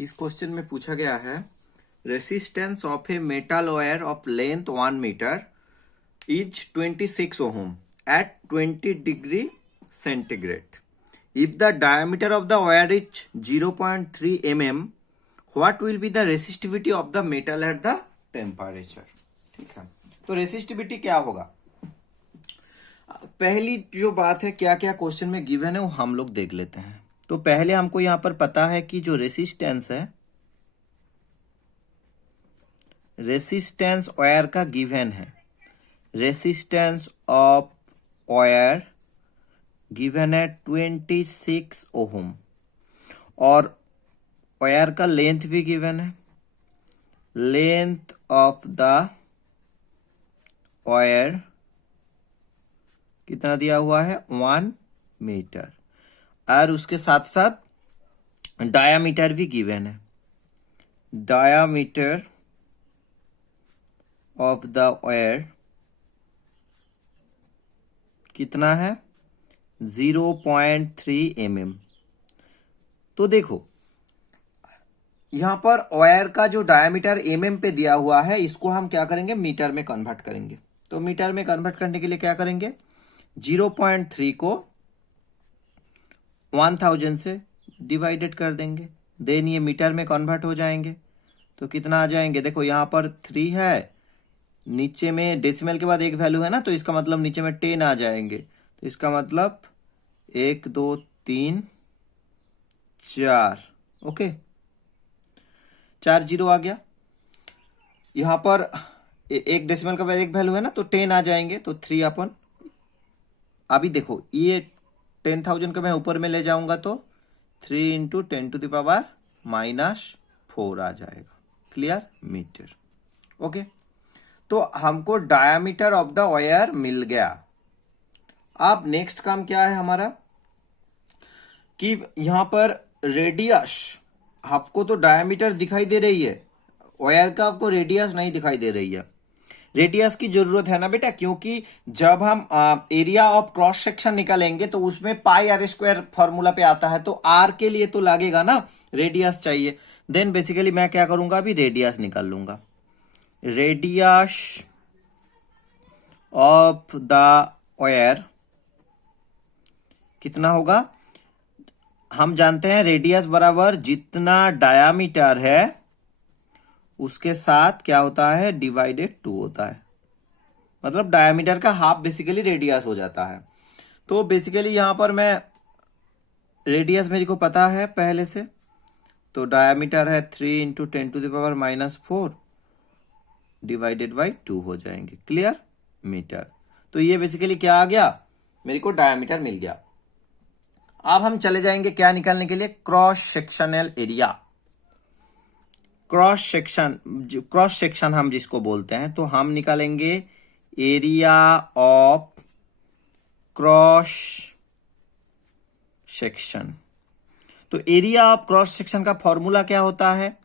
इस क्वेश्चन में पूछा गया है resistance of a metal wire of length 1 metre is 26 ohm at 20 degree centigrade. If the diameter of the wire is 0.3 mm, what will be the resistivity of the metal at the temperature? ठीक है, तो resistivity क्या होगा? पहली जो बात है, क्या क्या क्वेश्चन में गिवन है वो हम लोग देख लेते हैं। तो पहले हमको यहां पर पता है कि जो रेसिस्टेंस है, रेसिस्टेंस वायर का गिवन है, रेसिस्टेंस ऑफ वायर गिवन है 26 ओहम और वायर का लेंथ भी गिवन है। लेंथ ऑफ द वायर कितना दिया हुआ है? 1 मीटर। और उसके साथ साथ डायामीटर भी गिवन है। डायामीटर ऑफ द वायर कितना है? 0.3 mm। तो देखो यहां पर वायर का जो डायामीटर mm पे दिया हुआ है, इसको हम क्या करेंगे? मीटर में कन्वर्ट करेंगे। तो मीटर में कन्वर्ट करने के लिए क्या करेंगे? 0.3 को 1000 से डिवाइडेड कर देंगे, देन ये मीटर में कन्वर्ट हो जाएंगे। तो कितना आ जाएंगे? देखो यहां पर 3 है, नीचे में डेसिमल के बाद एक वैल्यू है ना, तो इसका मतलब नीचे में 10 आ जाएंगे। तो इसका मतलब 1 2 3 4, ओके, 4 0 आ गया। यहां पर एक डेसिमल का बाद एक वैल्यू है ना, तो 10 आ जाएंगे। तो 3 अपन, अभी देखो ये 10,000 का मैं ऊपर में ले जाऊंगा तो 3 इंटू 10⁻⁻4 आ जाएगा। क्लियर? मीटर। ओके, तो हमको डायामीटर ऑफ द वायर मिल गया। अब नेक्स्ट काम क्या है हमारा कि यहां पर रेडियस, आपको तो डायामीटर दिखाई दे रही है, वायर का आपको रेडियस नहीं दिखाई दे रही है। रेडियस की जरूरत है ना बेटा, क्योंकि जब हम एरिया ऑफ क्रॉस सेक्शन निकालेंगे तो उसमें पाई आर स्क्वायर फॉर्मूला पे आता है, तो आर के लिए तो लगेगा ना, रेडियस चाहिए। देन बेसिकली मैं क्या करूंगा? अभी रेडियस निकाल लूंगा। रेडियस ऑफ द वायर कितना होगा? हम जानते हैं रेडियस बराबर जितना डायामीटर है उसके साथ क्या होता है? डिवाइडेड 2 होता है। मतलब डायामीटर का हाफ बेसिकली रेडियस हो जाता है। तो बेसिकली यहां पर मैं रेडियस मेरे को पता है पहले से, तो डायामीटर है 3 इंटू 10⁻⁻4 डिवाइडेड बाई 2 हो जाएंगे। क्लियर? मीटर। तो ये बेसिकली क्या आ गया? मेरे को डायामीटर मिल गया। अब हम चले जाएंगे क्या निकालने के लिए? Cross sectional area. Cross section हम जिसको बोलते हैं, तो हम निकालेंगे एरिया ऑफ क्रॉस सेक्शन। तो एरिया ऑफ क्रॉस सेक्शन का फॉर्मूला क्या होता है?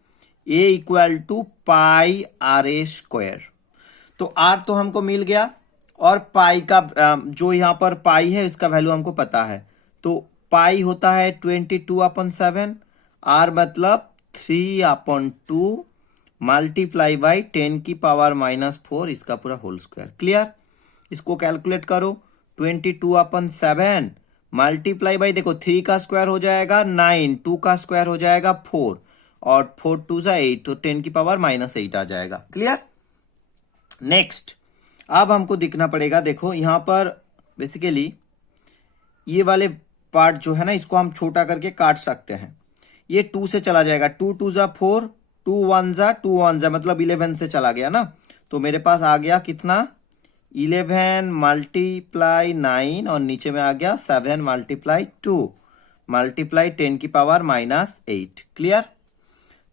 A equal to pi R a square. तो आर तो हमको मिल गया, और पाई का जो यहां पर पाई है इसका वैल्यू हमको पता है। तो पाई होता है 22/7, आर मतलब 3/2 मल्टीप्लाई बाई 10⁻⁻4, इसका पूरा होल स्क्वायर। क्लियर? इसको कैलकुलेट करो। 22/7 मल्टीप्लाई बाई, देखो 3 का स्क्वायर हो जाएगा 9, 2 का स्क्वायर हो जाएगा 4, और 4 2 8, तो 10⁻⁻8 आ जाएगा। क्लियर? नेक्स्ट, अब हमको दिखना पड़ेगा, देखो यहां पर बेसिकली ये वाले पार्ट जो है ना, इसको हम छोटा करके काट सकते हैं। ये 2 से चला जाएगा, 2 2 जा 4, 2 1 जा 2 1 जा, मतलब 11 से चला गया ना। तो मेरे पास आ गया कितना? 11 मल्टीप्लाई 9, और नीचे में आ गया 7 मल्टीप्लाई 2 मल्टीप्लाई 10⁻⁻8। क्लियर?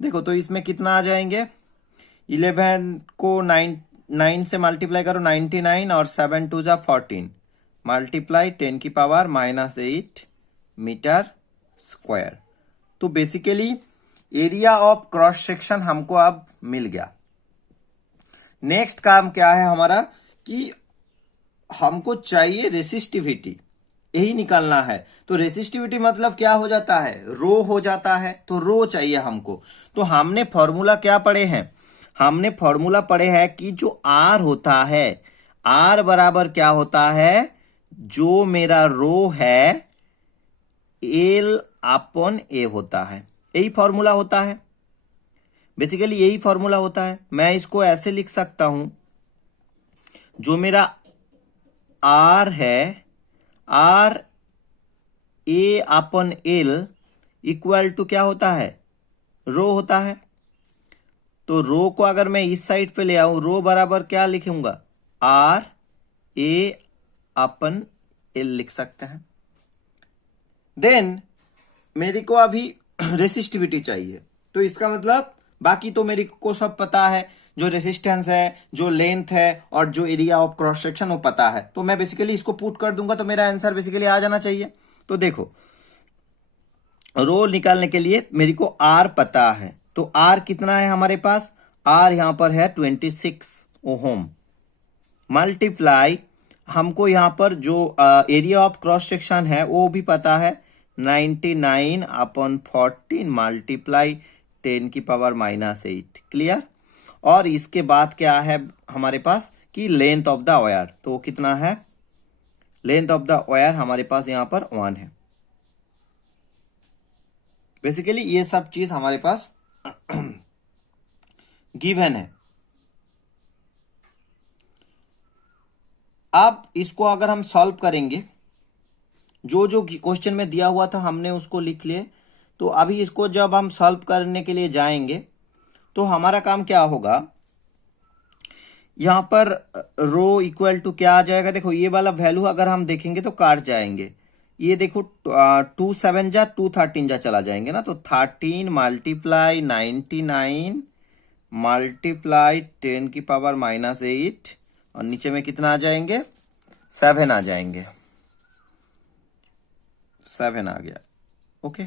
देखो तो इसमें कितना आ जाएंगे? 11 को 9 से मल्टीप्लाई करो 99, और 7 2 जा 14 मल्टीप्लाई 10⁻⁻8 मीटर स्क्वायर। तो basically area of cross section हमको अब मिल गया। नेक्स्ट काम क्या है हमारा कि हमको चाहिए रेसिस्टिविटी। यही निकालना है। तो रेसिस्टिविटी मतलब क्या हो जाता है, रो हो जाता है, तो रो चाहिए हमको। तो हमने फॉर्मूला क्या पढ़े हैं, हमने फॉर्मूला पढ़े हैं कि जो आर होता है, आर बराबर क्या होता है, जो मेरा रो है एल अपॉन ए होता है, यही फॉर्मूला होता है, बेसिकली यही फॉर्मूला होता है। मैं इसको ऐसे लिख सकता हूं, जो मेरा आर है, R A upon L equal to क्या होता है, रो होता है। तो रो को अगर मैं इस साइड पे ले आऊं, रो बराबर क्या लिखूंगा, आर ए अपन एल लिख सकते हैं। देन मेरे को अभी रेसिस्टिविटी चाहिए, तो इसका मतलब बाकी तो मेरे को सब पता है, जो रेसिस्टेंस है, जो लेंथ है, और जो एरिया ऑफ क्रॉस सेक्शन वो पता है। तो मैं बेसिकली इसको पुट कर दूंगा, तो मेरा आंसर बेसिकली आ जाना चाहिए। तो देखो, रो निकालने के लिए मेरे को आर पता है, तो आर कितना है हमारे पास, आर यहां पर है 26 ओहम, मल्टीप्लाई हमको यहां पर जो एरिया ऑफ क्रॉस सेक्शन है वो भी पता है, 99 अपॉन 14 मल्टीप्लाई 10 की पावर -8। क्लियर। और इसके बाद क्या है हमारे पास कि लेंथ ऑफ द वायर, तो कितना है, लेंथ ऑफ द वायर हमारे पास यहां पर 1 है। बेसिकली ये सब चीज हमारे पास गिवन है। अब इसको अगर हम सॉल्व करेंगे, जो जो क्वेश्चन में दिया हुआ था हमने उसको लिख लिए। तो अभी इसको जब हम सॉल्व करने के लिए जाएंगे, तो हमारा काम क्या होगा, यहां पर रो इक्वल टू क्या आ जाएगा, देखो ये वाला वैल्यू अगर हम देखेंगे तो काट जाएंगे, ये देखो 2 7 जा 2 13 जा चला जाएंगे ना, तो 13 मल्टीप्लाई 99 मल्टीप्लाई 10 की पावर -8, और नीचे में कितना आ जाएंगे, 7 आ जाएंगे, 7 आ गया। ओके,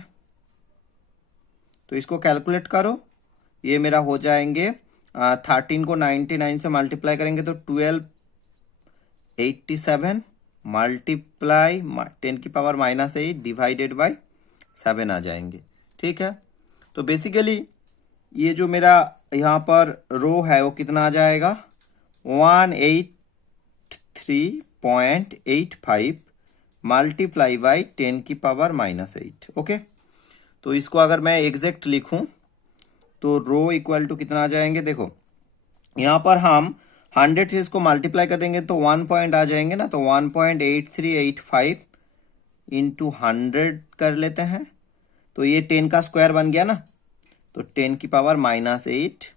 तो इसको कैलकुलेट करो, ये मेरा हो जाएंगे 13 को 99 से मल्टीप्लाई करेंगे तो 1287 मल्टीप्लाई 10 की पावर -8 डिवाइडेड बाय 7 आ जाएंगे। ठीक है, तो बेसिकली ये जो मेरा यहाँ पर रो है वो कितना आ जाएगा, 183.85 मल्टीप्लाई बाई 10 की पावर -8। ओके, तो इसको अगर मैं एग्जैक्ट लिखूं तो रो इक्वल टू कितना आ जाएंगे, देखो यहां पर हम 100 से इसको मल्टीप्लाई कर देंगे तो 1 पॉइंट आ जाएंगे ना, तो 1.8385 इंटू 100 कर लेते हैं, तो ये 10 का स्क्वायर बन गया ना, तो 10 की power -8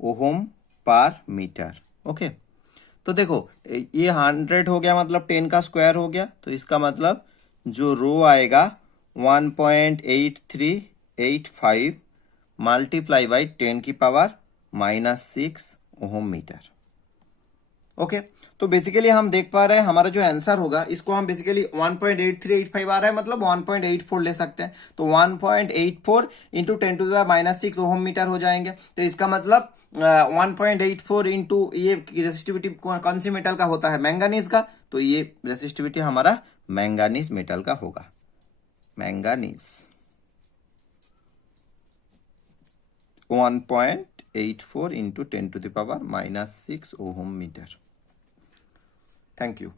ohm per metre. Okay, तो देखो ये 100 हो गया, मतलब 10 का स्क्वायर हो गया, तो इसका मतलब जो रो आएगा 1.8385 मल्टीप्लाई बाई 10 की पावर -6 ओहम मीटर। ओके, तो बेसिकली हम देख पा रहे हैं हमारा जो आंसर होगा, इसको हम बेसिकली 1.8385 आ रहा है, मतलब 1.84 ले सकते हैं, तो 1.84 इंटू 10⁻⁶ ओहम मीटर हो जाएंगे। तो इसका मतलब 1.84 इंटू ये रेसिस्टिविटी कौन सी मेटल का होता है, मैंगानीज का, तो ये रेसिस्टिविटी हमारा मैंगानीज मेटल का होगा, manganese 1.84 into 10⁻⁶ ohm metre. Thank you.